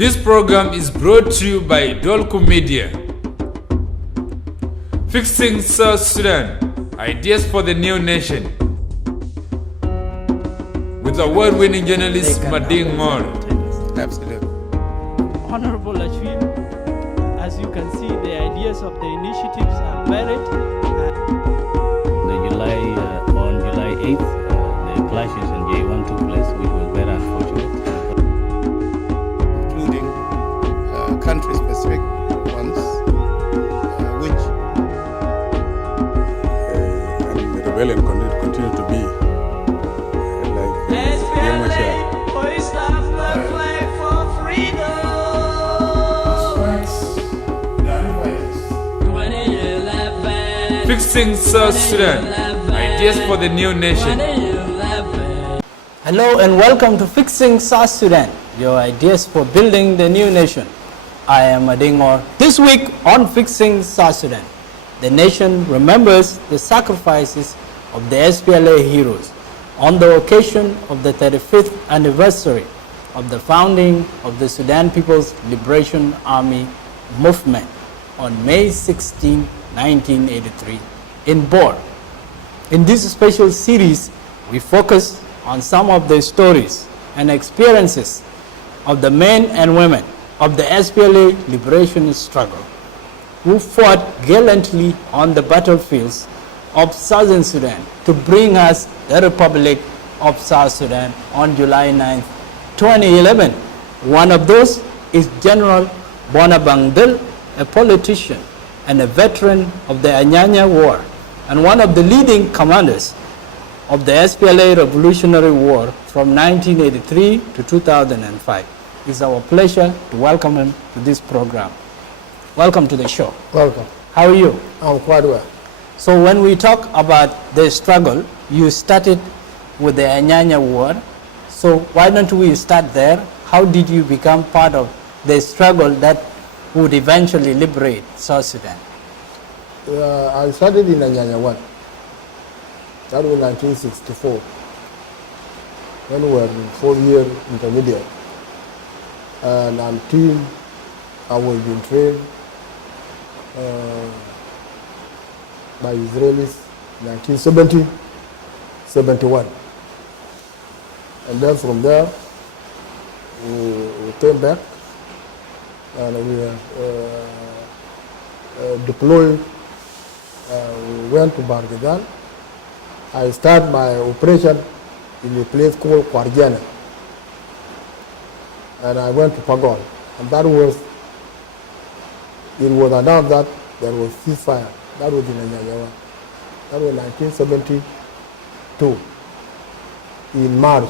This program is brought to you by Dhel Media. Fixing South Sudan, ideas for the new nation. With award-winning journalist Mading Moore. Absolutely. Honorable Ashwin, as you can see, the ideas of the initiatives are varied. On July 8th, the clashes in J1 took place, which was very unfortunate. Including country-specific ones, which and the rebellion continue to be like SPLA, hoist up the flag for freedom. 2011. Fixing South Sudan, ideas for the new nation. Hello and welcome to Fixing South Sudan, your ideas for building the new nation. I am Adingor. This week on Fixing South Sudan, the nation remembers the sacrifices of the SPLA heroes on the occasion of the 35th anniversary of the founding of the Sudan People's Liberation Army movement on May 16, 1983 in Bona. In this special series, we focus on some of the stories and experiences of the men and women of the SPLA liberation struggle who fought gallantly on the battlefields of Southern Sudan to bring us the Republic of South Sudan on July 9, 2011. One of those is General Bona, a politician and a veteran of the Ananya War, and one of the leading commanders of the SPLA Revolutionary War from 1983 to 2005. It's our pleasure to welcome him to this program. Welcome to the show. Welcome. How are you? I'm quite well. So when we talk about the struggle, you started with the Ananya War. So why don't we start there? How did you become part of the struggle that would eventually liberate South Sudan? I started in Ananya 1. That was 1964. When we were in 4-year intermediate. And I'm team, I was being trained by Israelis in 1970, 71. And then from there, we came back and we were deployed. We went to Bargadan. I started my operation in a place called Kwarjana. And I went to Pagon. And it was announced that there was ceasefire. That was in Anyanyawa. That was 1972, in March.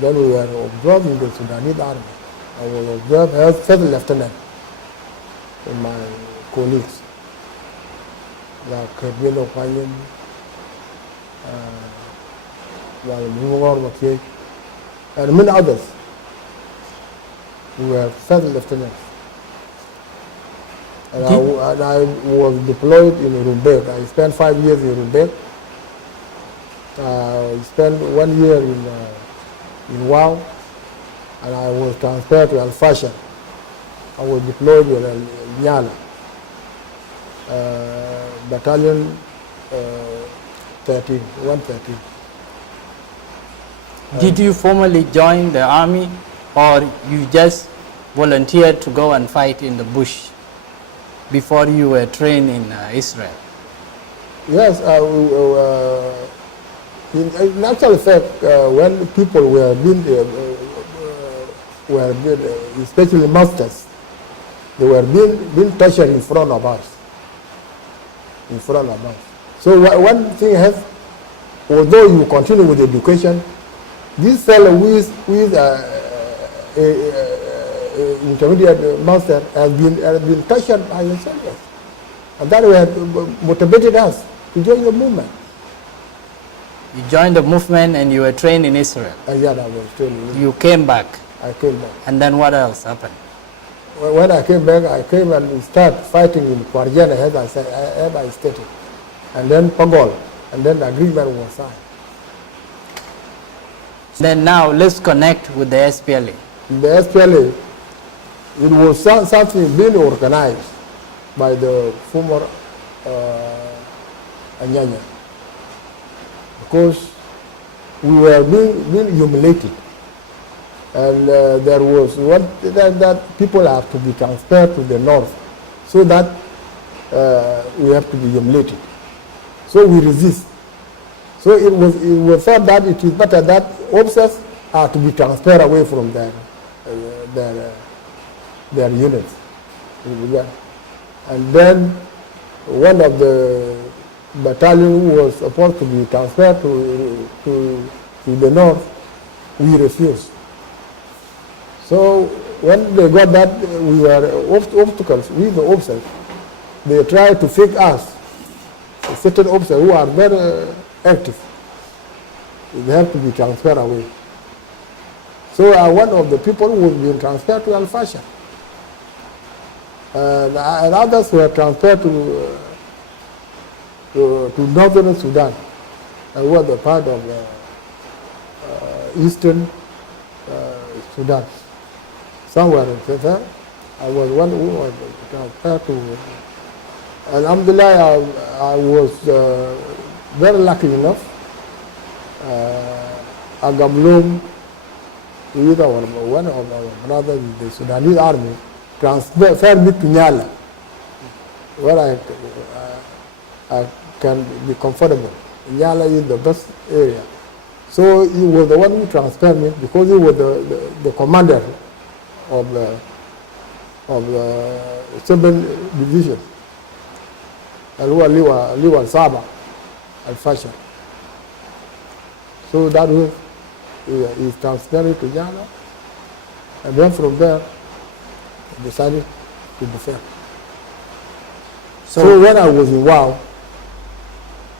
Then we were observed in the Sudanese army. I was observed as first lieutenant with my colleagues, like Bill O'Brien, and many others. We were first lieutenants. And I was deployed in Rumbek. I spent 5 years in Rumbek. I spent 1 year in Wow, and I was transferred to Al Fasher. I was deployed with Nyala, Battalion 113. Did you formally join the army, or you just volunteered to go and fight in the bush before you were trained in Israel? Yes, in actual fact, when people were being, especially masters, they were being tortured in front of us. So one thing has, although you continue with education, this fellow who is intermediate master has been tortured by the soldiers, and that motivated us to join the movement. You joined the movement and you were trained in Israel. Yeah, I was trained in Israel. You came back. I came back. And then what else happened? When I came back, I came and started fighting in Kwarjana, as I stated, and then Pagol, and then the agreement was signed. Then now let's connect with the SPLA. the SPLA, it was something being organized by the former Ananya, because we were being humiliated, and there was one that people have to be transferred to the north, so that we have to be humiliated. So we resist. So it was thought that it is better that officers are to be transferred away from their units. And then one of the battalion who was supposed to be transferred to the north, we refused. So when they got that we were obstacles, we the officers, they tried to fake us, certain officers who are very active. They have to be transferred away. So one of the people who was being transferred to Al-Fasher. And others were transferred to northern Sudan, and was a part of eastern Sudan. Somewhere in Sudan, I was one who was transferred to. And alhamdulillah, I was very lucky enough. Agamlum, one of our brothers in the Sudanese army, transferred me to Nyala, where I can be comfortable. Nyala is the best area. So he was the one who transferred me, because he was the commander of the 7th division. Liwa Saba Al-Fasher. So that was he transferred to Nyala, and then from there I decided to defend. So when I was in WOW,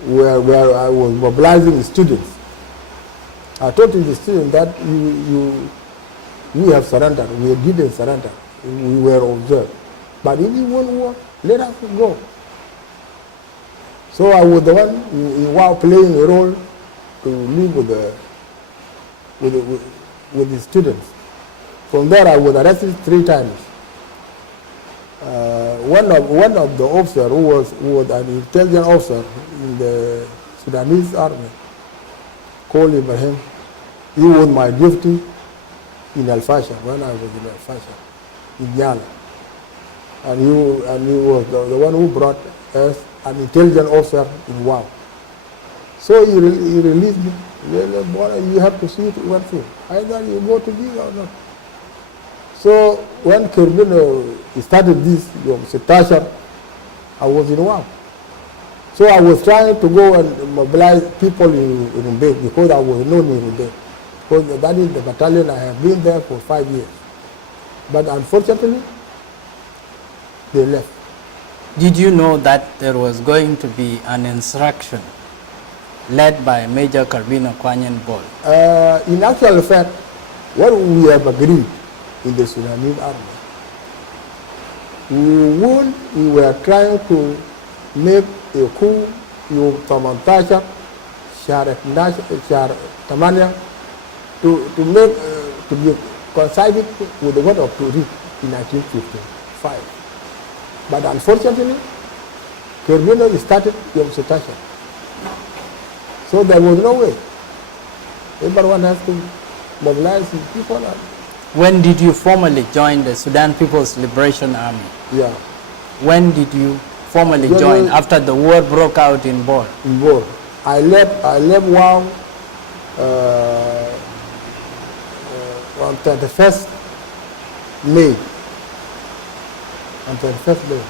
where I was mobilizing the students, I told the students that we have surrendered. We didn't surrender. We were observed. But if you want war, let us go. So I was the one in WOW playing a role to live with the students. From there I was arrested 3 times. One of the officers who was an intelligence officer in the Sudanese army, called Ibrahim. He was my deputy in Al-Fasher when I was in Al-Fasher, in Nyala. And he was the one who brought us an intelligence officer in WOW. So he released me. You have to see one thing. Either you go to this or not. So when Kerbino started this, Tasha, I was in WOW. So I was trying to go and mobilize people in Rumbek, because I was known in Rumbek. Because that is the battalion. I have been there for 5 years. But unfortunately, they left. Did you know that there was going to be an insurrection led by Major Carbino Kwanyan Bol? In actual fact, what we have agreed in the Sudanese army, we were trying to make a coup in Tamantasha, Tamania, to make to be coincided with the word of Turi in 1955. But unfortunately, Kerbino started Yom Sutasha. So there was no way. Everyone has to mobilize people. When did you formally join the Sudan People's Liberation Army? Yeah. When did you formally join after the war broke out in Bor? In Bor. I left WOW on 31st May. On 31st May,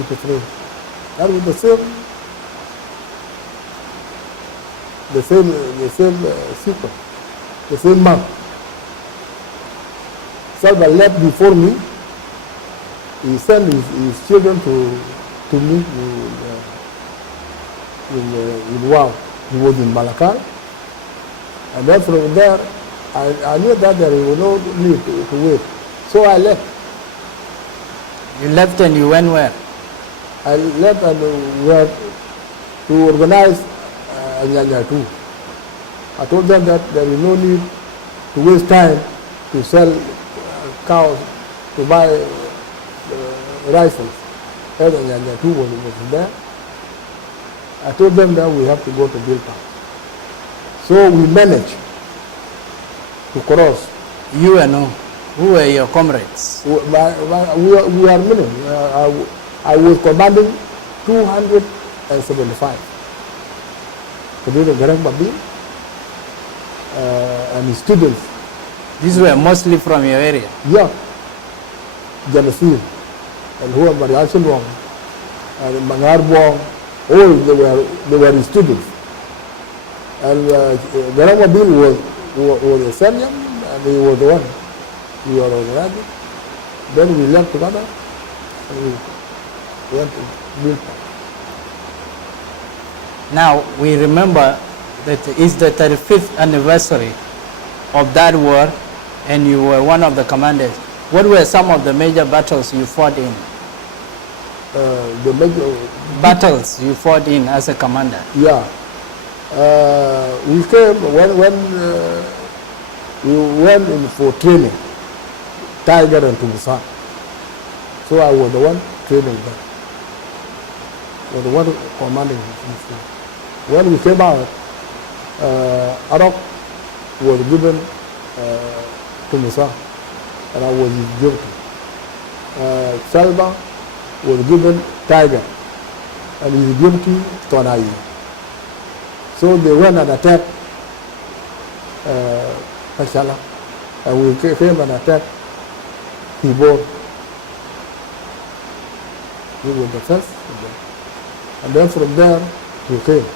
83. That was the same sequence, the same month. Salva left before me. He sent his children to me in WOW. He was in Malakal. And then from there, I knew that there was no need to wait. So I left. You left and you went where? I left and went to organize Ananya too. I told them that there is no need to waste time to sell cows, to buy rifles. And Ananya too was there. I told them that we have to go to Dhel. So we managed to cross. You and who were your comrades? We are many. I was commanding 275. And his students. These were mostly from your area? Yeah. Janasir, and who are Mariachal Wong, and Mangar Wong, all they were his students. And Garamabil was a sergeant, and he was the one. We were organizing. Then we left together, and we went to Dhel. Now, we remember that it's the 35th anniversary of that war, and you were one of the commanders. What were some of the major battles you fought in? The major Battles you fought in as a commander? Yeah. We came when we went in for training, Tiger and Tumusa. So I was the one training them. I was the one commanding them. When we came out, Arok was given Tumusa, and I was his duty. Salva was given Tiger, and his duty Tonai. So they went and attacked Pashala, and we came and attacked Tibor. We were the first, and then from there we came.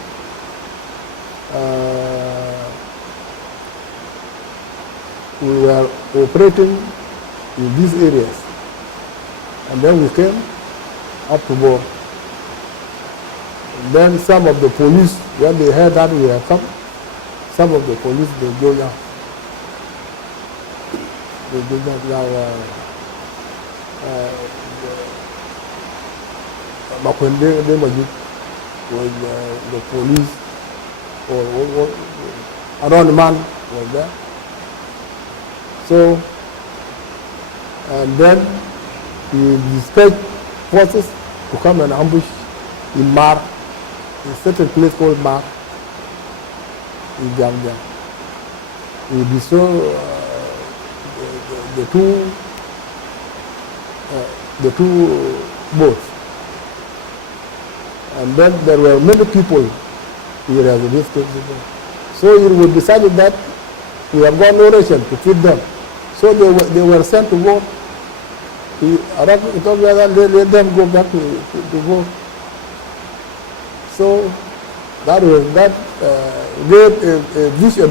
We were operating in these areas, and then we came up to Bona. Then some of the police, when they heard that we had come, some of the police, they go down. They did not allow Makwende was the police, or around the man was there. So, and then we dispatched forces to come and ambush in Mar, in a certain place called Mar, in Jamja. We destroyed the two boats. And then there were many people who were resisting. So it was decided that we have got no ration to feed them. So they were sent to go. Let them go back to go. So that gave a vision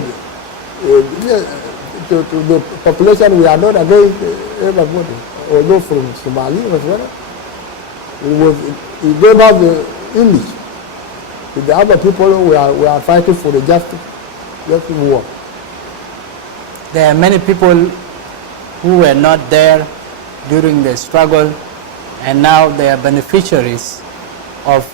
to the population. We are not against everybody, although from Somali as well. It gave us the image. With the other people, we are fighting for the justice war. There are many people who were not there during the struggle, and now they are beneficiaries of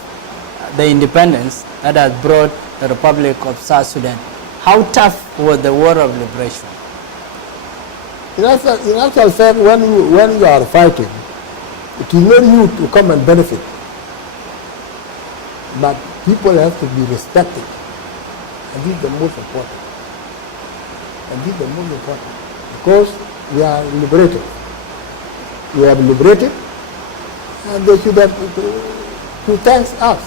the independence that has brought the Republic of South Sudan. How tough was the war of liberation? In actual fact, when you are fighting, it is not you to come and benefit, but people have to be respected, and this is the most important. And this is the most important, because we are liberated. We are liberated, and they should have to thank us.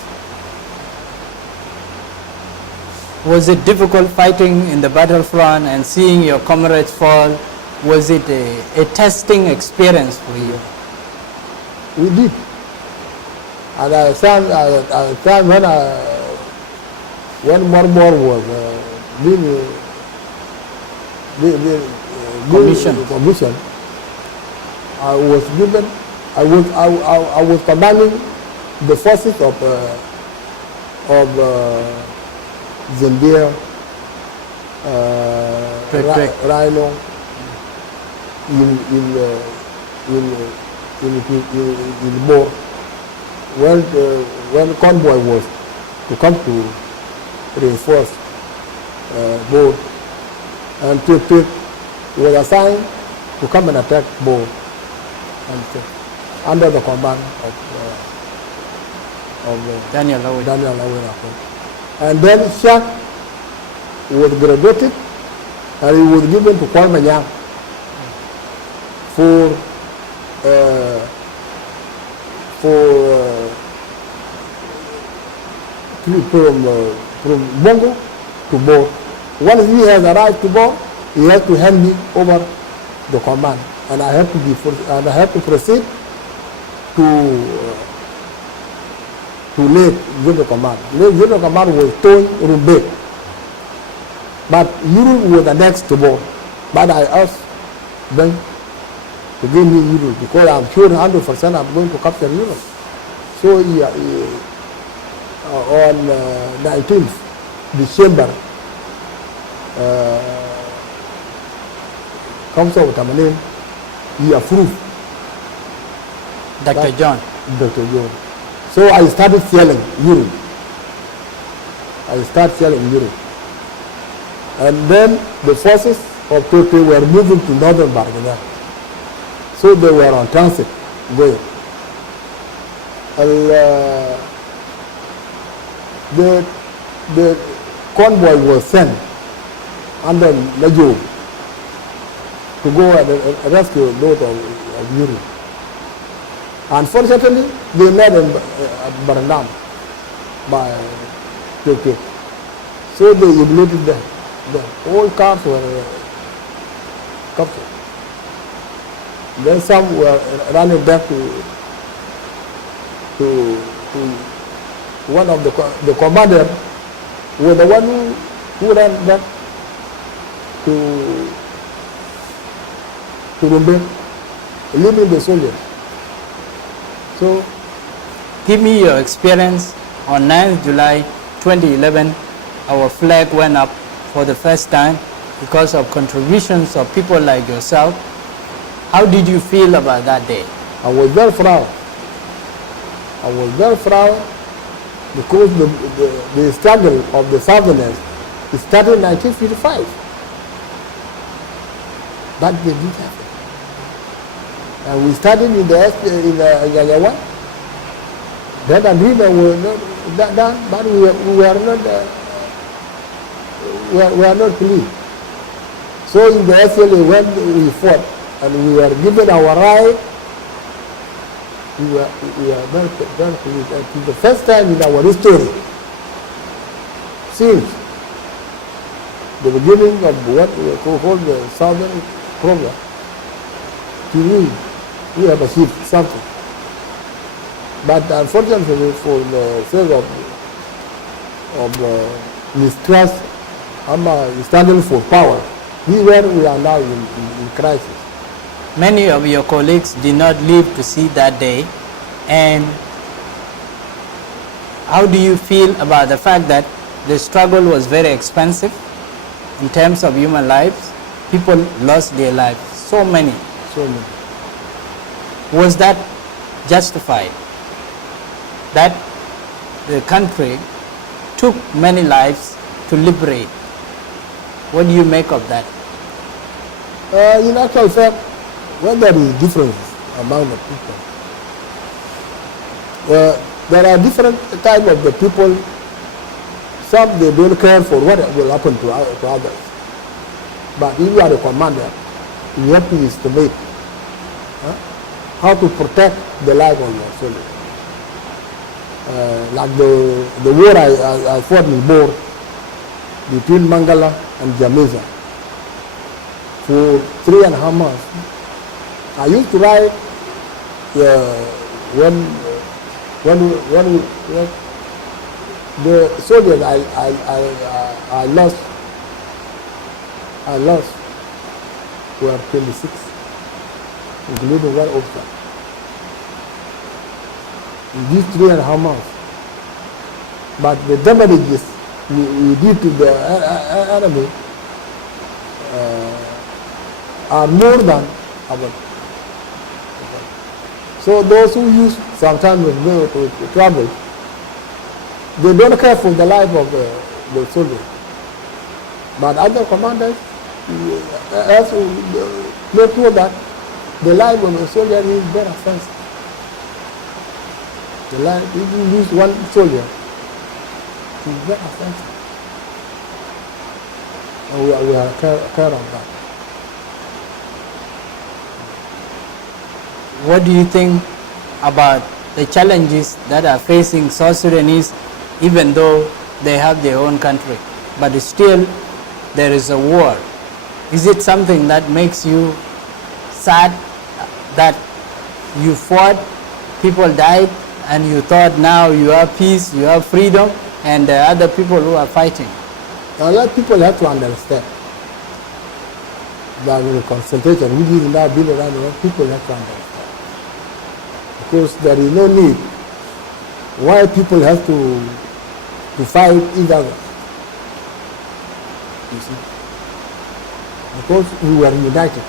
Was it difficult fighting in the battlefront and seeing your comrades fall? Was it a testing experience for you? We did. And I found when Marmor was being commissioned, I was given. I was commanding the forces of Zendia, Rhino in Bo. When convoy was to come to reinforce Bo and to take was assigned to come and attack Bor and under the command of Daniel Lawin. Daniel Lawin. And then Shaq was graduated and he was given to Kwame Nyang from Bongo to Bor. Once he has arrived to Bor, he has to hand me over the command, and I have to proceed to Lake General Command. Lake General Command was Tony Rumbe, but Yuru was annexed to Bor. But I asked them to give me Yuru because I'm sure 100% I'm going to capture Yuru. So on 19th December, Council of Tamanin, he approved. Dr. John. Dr. John. So I started selling urine. And then the forces of Tote were moving to northern Bargana. So they were on transit going. And the convoy was sent under Lajo to go and rescue those of Yuri. Unfortunately, they met in Barandam by Turkey. So they eliminated them. All cars were captured. Then some were running back to one of the commander was the one who ran back to Rumbe, leaving the soldiers. So, give me your experience on 9th July 2011. Our flag went up for the first time because of contributions of people like yourself. How did you feel about that day? I was very proud. Because the struggle of the Southerners started in 1955. That didn't happen. And we started in the Ananya. That agreement was not done, but we were not pleased. So in the SPLA, when we fought and we were given our right, we were very pleased. And the first time in our history, since the beginning of what we call the Southern Program, we have achieved something. But unfortunately, for the sake of mistrust, standing for power, this is where we are now in crisis. Many of your colleagues did not live to see that day. And how do you feel about the fact that the struggle was very expensive in terms of human lives? People lost their lives, so many. Was that justified? That the country took many lives to liberate. What do you make of that? In actual fact, when there is difference among the people, there are different types of the people. Some they don't care for what will happen to others. But if you are the commander, you have to estimate how to protect the life of your soldiers. Like the war I fought in Bor between Mangala and Jamesa for 3.5 months. I used to write when the soldiers I lost were 26, including one officer. In these 3.5 months. But the damages we did to the enemy are more than our. So those who use sometimes to travel, they don't care for the life of the soldiers. But other commanders, as make sure that the life of a soldier is very expensive. The life, if you lose one soldier, it's very expensive. And we are care of that. What do you think about the challenges that are facing South Sudanese, even though they have their own country, but still there is a war? Is it something that makes you sad that you fought, people died, and you thought now you have peace, you have freedom, and there are other people who are fighting? A lot of people have to understand that the concentration, which is now being around the world, people have to understand. Because there is no need why people have to fight each other. You see? Because we were united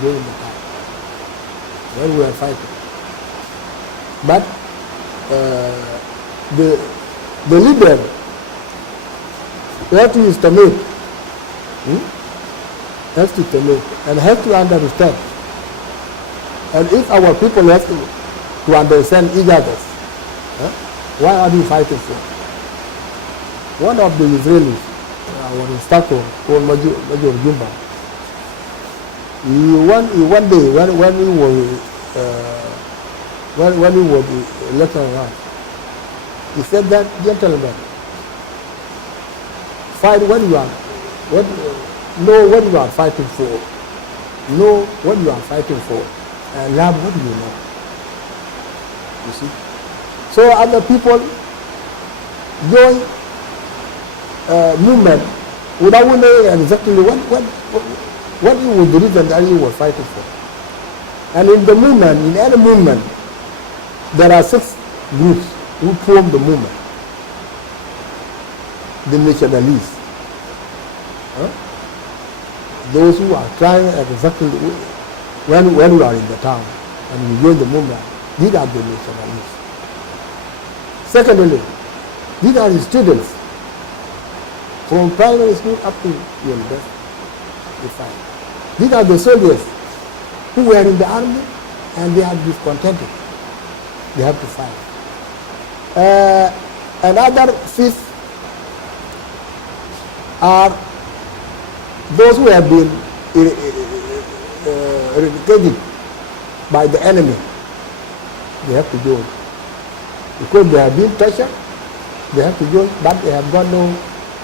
during the time when we were fighting. But the leader have to estimate, have to estimate, and have to understand. And if our people have to understand each other, why are we fighting for? One of the Israelis, our instructor called Major Jumba, one day when he was elected around, he said that, gentlemen, fight what you are, know what you are fighting for, know what you are fighting for, and love what you know. You see? So other people join movement without knowing exactly what was the reason that he was fighting for. And in the movement, in any movement, there are 6 groups who form the movement. The nationalists, those who are trying exactly when we are in the town and we join the movement, these are the nationalists. Secondly, these are the students from primary school up to university. These are the soldiers who were in the army and they are discontented. They have to fight. Another 5th are those who have been eradicated by the enemy. They have to join. Because they have been tortured, they have to join, but they have got no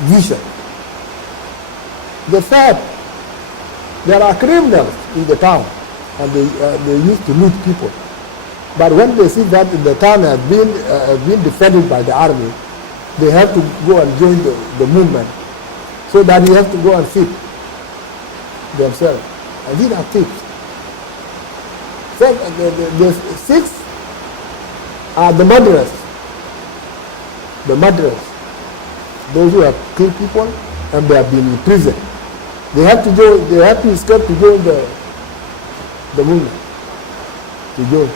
vision. The 3rd, there are criminals in the town, and they used to loot people. But when they see that the town has been defended by the army, they have to go and join the movement, so that you have to go and feed themselves. And these are thieves. The 6th are the murderers. The murderers, those who have killed people and they have been in prison. They have to join. They have to escape to join the movement. To join.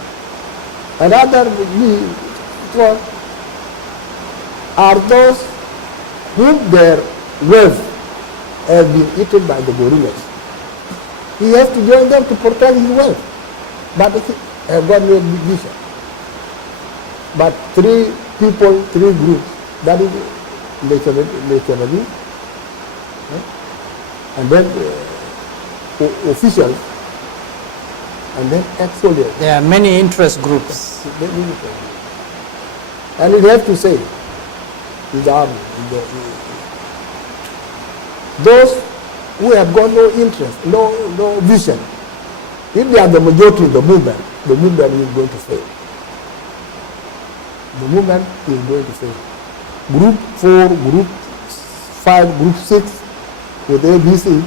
Another are those whom their wealth has been eaten by the gorillas. He has to join them to protect his wealth, but he have got no vision. But 3 people, 3 groups, that is nationally, and then officials, and then ex-soldiers. There are many interest groups. And it has to say, in the army, those who have got no interest, no vision, if they are the majority of the movement is going to fail. The movement is going to fail. Group 4, Group 5, Group 6, with ABC,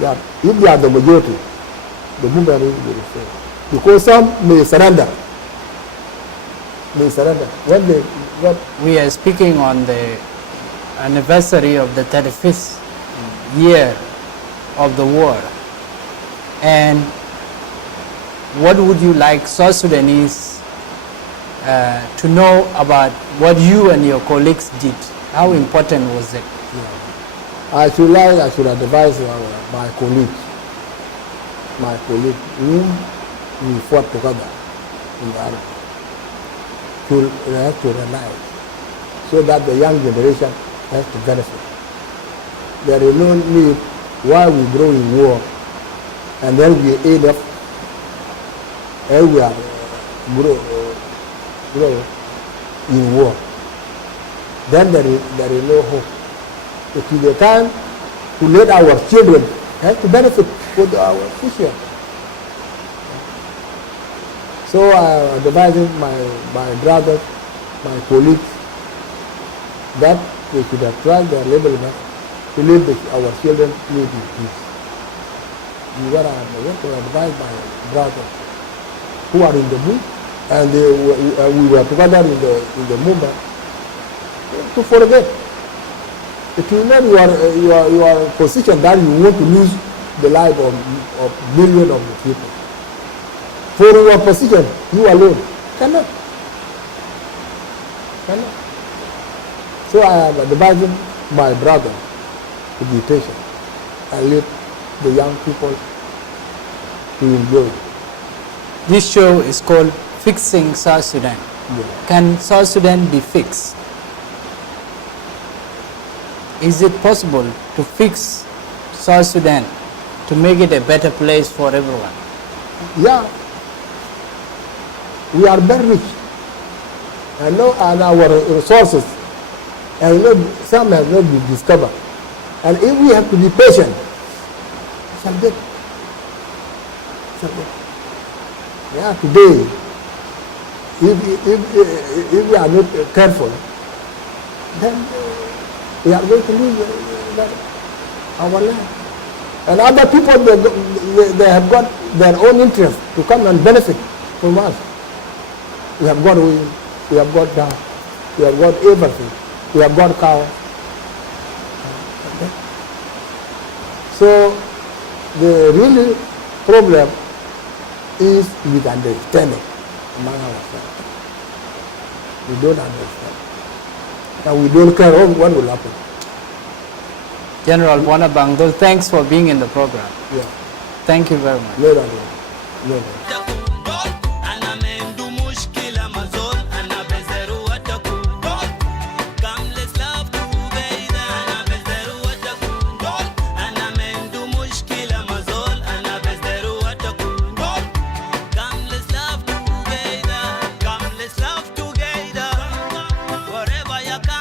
that if they are the majority, the movement is going to fail. Because some may surrender. We are speaking on the anniversary of the 35th year of the war. And what would you like South Sudanese to know about what you and your colleagues did? How important was it? I should advise my colleagues whom we fought together in the army to have to realize so that the young generation has to benefit. There is no need why we grow in war and then we end up and we are grow in war. Then there is no hope. It is the time to let our children have to benefit for our future. So I am advising my brothers, my colleagues, that they should have tried their level best to let our children live in peace. I want to advise my brothers who are in the mood, and we were together in the movement, to forget. It is not your position that you want to lose the life of millions of the people. For your position, you alone cannot. So I am advising my brother to be patient and let the young people to enjoy. This show is called Fixing South Sudan. Yeah. Can South Sudan be fixed? Is it possible to fix South Sudan to make it a better place for everyone? Yeah. We are very rich. And our resources, and some have not been discovered. And if we have to be patient, shall get. Yeah, today, if we are not careful, then we are going to lose our land. And other people, they have got their own interest to come and benefit from us. We have got oil, we have got gas, we have got everything, we have got cow. So the real problem is with understanding among ourselves. We don't understand. And we don't care what will happen. General Bona Bangdol, thanks for being in the program. Yeah. Thank you very much. Later.